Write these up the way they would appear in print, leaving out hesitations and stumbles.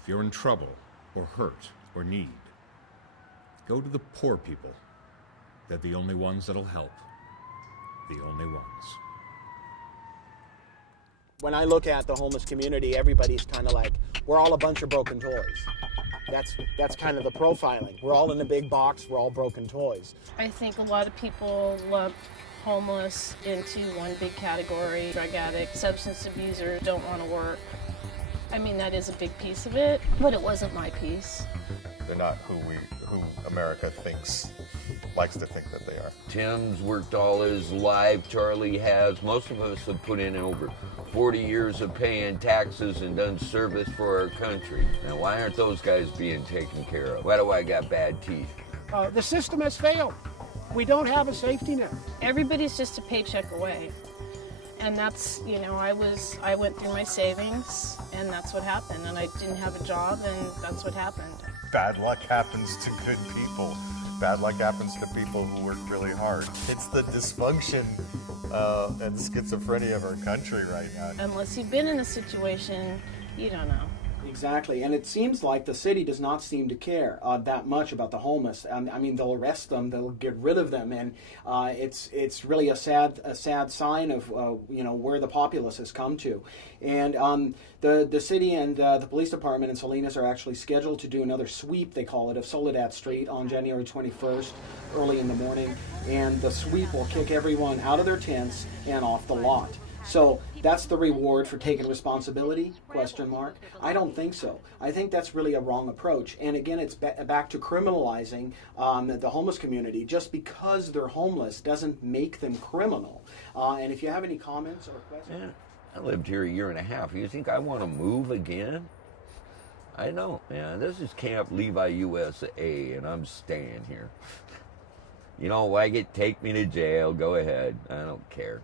If you're in trouble, or hurt, or need, go to the poor people. They're the only ones that'll help. The only ones. When I look at the homeless community, everybody's kind of like, we're all a bunch of broken toys. That's kind of the profiling. We're all in a big box, we're all broken toys. I think a lot of people lump homeless into one big category. Drug addict, substance abuser, don't want to work. I mean, that is a big piece of it, but it wasn't my piece. They're not who America likes to think that they are. Tim's worked all his life, Charlie has. Most of us have put in over 40 years of paying taxes and done service for our country. Now, why aren't those guys being taken care of? Why do I got bad teeth? The system has failed. We don't have a safety net. Everybody's just a paycheck away. And that's, you know, I went through my savings, and that's what happened. And I didn't have a job, and that's what happened. Bad luck happens to good people. Bad luck happens to people who work really hard. It's the dysfunction and schizophrenia of our country right now. Unless you've been in a situation, you don't know. Exactly, and it seems like the city does not seem to care that much about the homeless. I mean, they'll arrest them, they'll get rid of them, and it's really a sad sign of where the populace has come to. And the city and the police department in Salinas are actually scheduled to do another sweep, they call it, of Soledad Street on January 21st, early in the morning, and the sweep will kick everyone out of their tents and off the lot. So that's the reward for taking responsibility? ? I don't think so. I think that's really a wrong approach. And again, it's back to criminalizing the homeless community. Just because they're homeless doesn't make them criminal. And if you have any comments or questions? Yeah, I lived here a year and a half. You think I want to move again? I don't. Yeah, this is Camp Levi USA, and I'm staying here. You don't like it? Take me to jail. Go ahead. I don't care.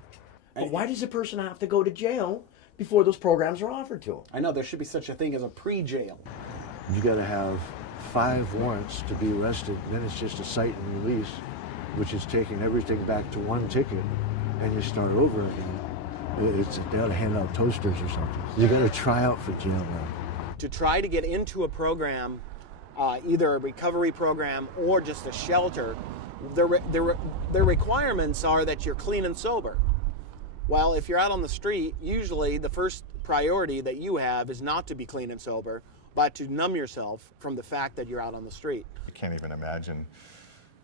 But why does a person have to go to jail before those programs are offered to them? I know there should be such a thing as a pre-jail. You got to have 5 warrants to be arrested. Then it's just a cite and release, which is taking everything back to 1 ticket, and you start over again. They ought to hand out toasters or something. You got to try out for jail now. To try to get into a program, either a recovery program or just a shelter, their requirements are that you're clean and sober. Well, if you're out on the street, usually the first priority that you have is not to be clean and sober, but to numb yourself from the fact that you're out on the street. I can't even imagine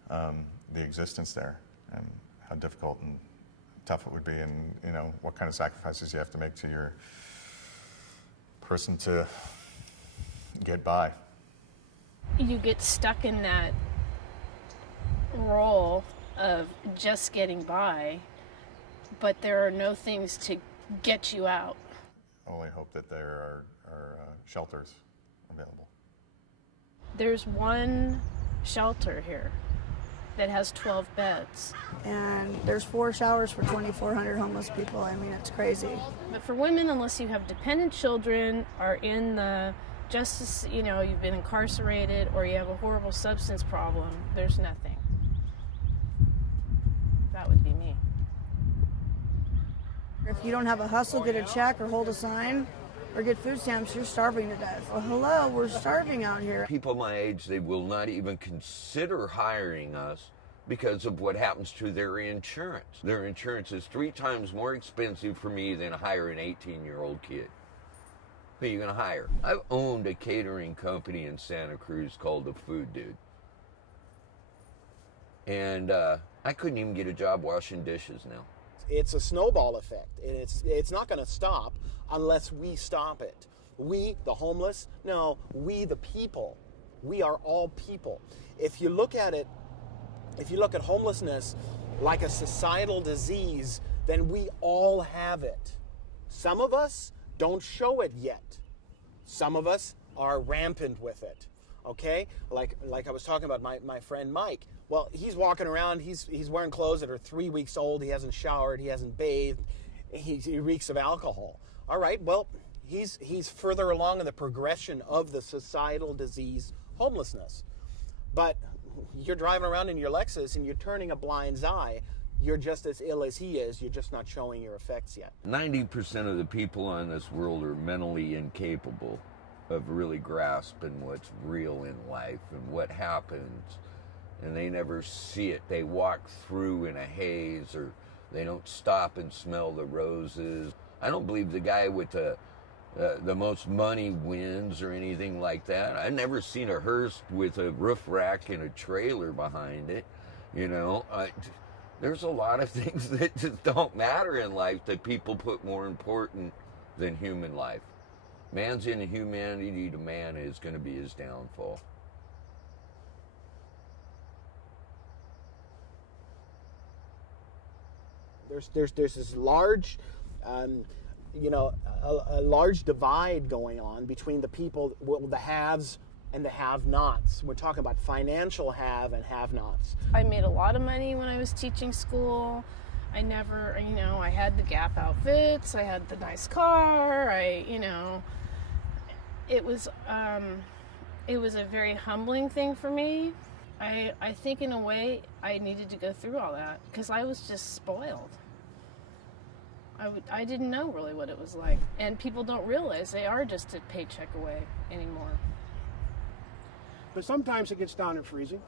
the existence there and how difficult and tough it would be, and what kind of sacrifices you have to make to your person to get by. You get stuck in that role of just getting by, but there are no things to get you out. I only hope that there are shelters available. There's one shelter here that has 12 beds. And there's 4 showers for 2,400 homeless people. I mean, it's crazy. But for women, unless you have dependent children, are in the justice, you've been incarcerated, or you have a horrible substance problem, there's nothing. That would be me. If you don't have a hustle, get a check, or hold a sign, or get food stamps, you're starving to death. Well, hello, we're starving out here. People my age, they will not even consider hiring us because of what happens to their insurance. Their insurance is 3 times more expensive for me than to hire an 18-year-old kid. Who are you going to hire? I've owned a catering company in Santa Cruz called The Food Dude. And I couldn't even get a job washing dishes now. It's a snowball effect, and it's not going to stop unless we stop it. We, the homeless, no, we, the people. We are all people. If you look at homelessness like a societal disease, then we all have it. Some of us don't show it yet. Some of us are rampant with it. Okay? Like I was talking about my friend Mike. Well, he's walking around, he's wearing clothes that are 3 weeks old, he hasn't showered, he hasn't bathed, he reeks of alcohol. All right, well, he's further along in the progression of the societal disease homelessness. But you're driving around in your Lexus and you're turning a blind eye. You're just as ill as he is, you're just not showing your effects yet. 90% of the people on this world are mentally incapable. of really grasping what's real in life and what happens, and they never see it. They walk through in a haze, or they don't stop and smell the roses. I don't believe the guy with the most money wins or anything like that. I've never seen a hearse with a roof rack and a trailer behind it. You know, there's a lot of things that just don't matter in life that people put more important than human life. Man's inhumanity to man is going to be his downfall. There's this large, a large divide going on between the people, the haves and the have-nots. We're talking about financial have and have-nots. I made a lot of money when I was teaching school. I never, I had the Gap outfits, I had the nice car, it was a very humbling thing for me. I think in a way I needed to go through all that because I was just spoiled. I didn't know really what it was like, and people don't realize they are just a paycheck away anymore. But sometimes it gets down and freezing.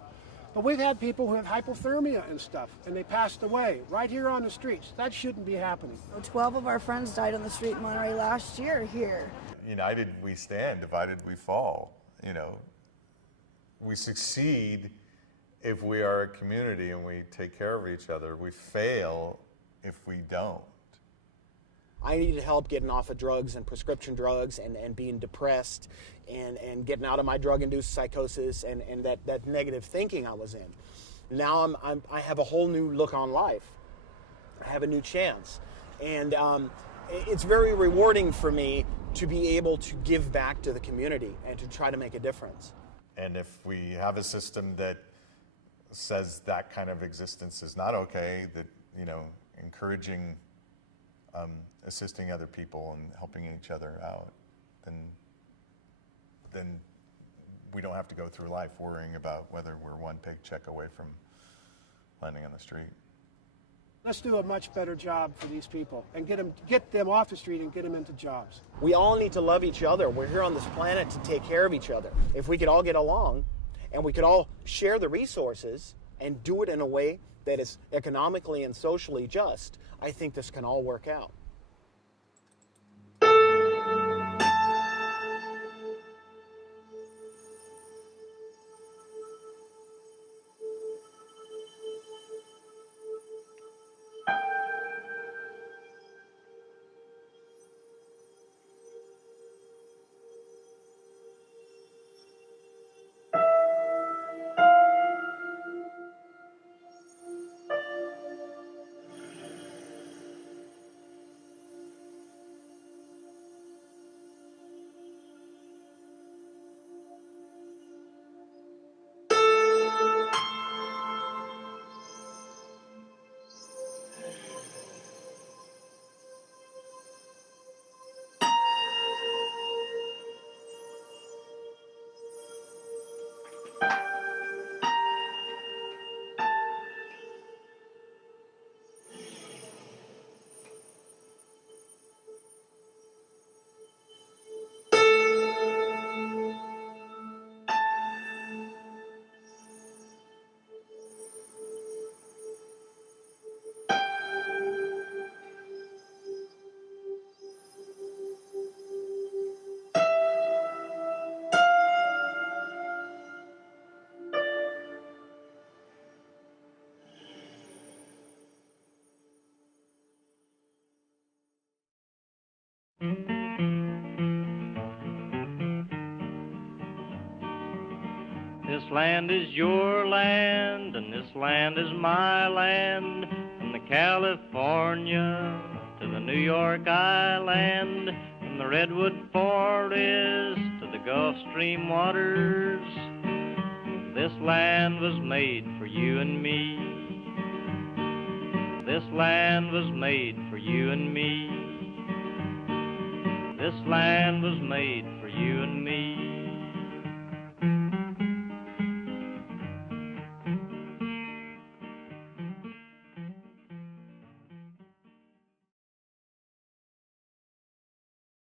But we've had people who have hypothermia and stuff, and they passed away right here on the streets. That shouldn't be happening. 12 of our friends died on the street in Monterey last year here. United we stand, divided we fall. We succeed if we are a community and we take care of each other. We fail if we don't. I needed help getting off of drugs and prescription drugs and being depressed and getting out of my drug-induced psychosis and that negative thinking I was in. Now I have a whole new look on life. I have a new chance. And it's very rewarding for me to be able to give back to the community and to try to make a difference. And if we have a system that says that kind of existence is not okay, that, encouraging assisting other people and helping each other out, then we don't have to go through life worrying about whether we're one paycheck away from landing on the street. Let's do a much better job for these people and get them off the street and get them into jobs. We all need to love each other. We're here on this planet to take care of each other. If we could all get along and we could all share the resources and do it in a way that is economically and socially just, I think this can all work out. This land is your land, and this land is my land, from the California to the New York Island, from the redwood forest to the Gulf Stream waters. This land was made for you and me. This land was made for you and me. This land was made for you and me.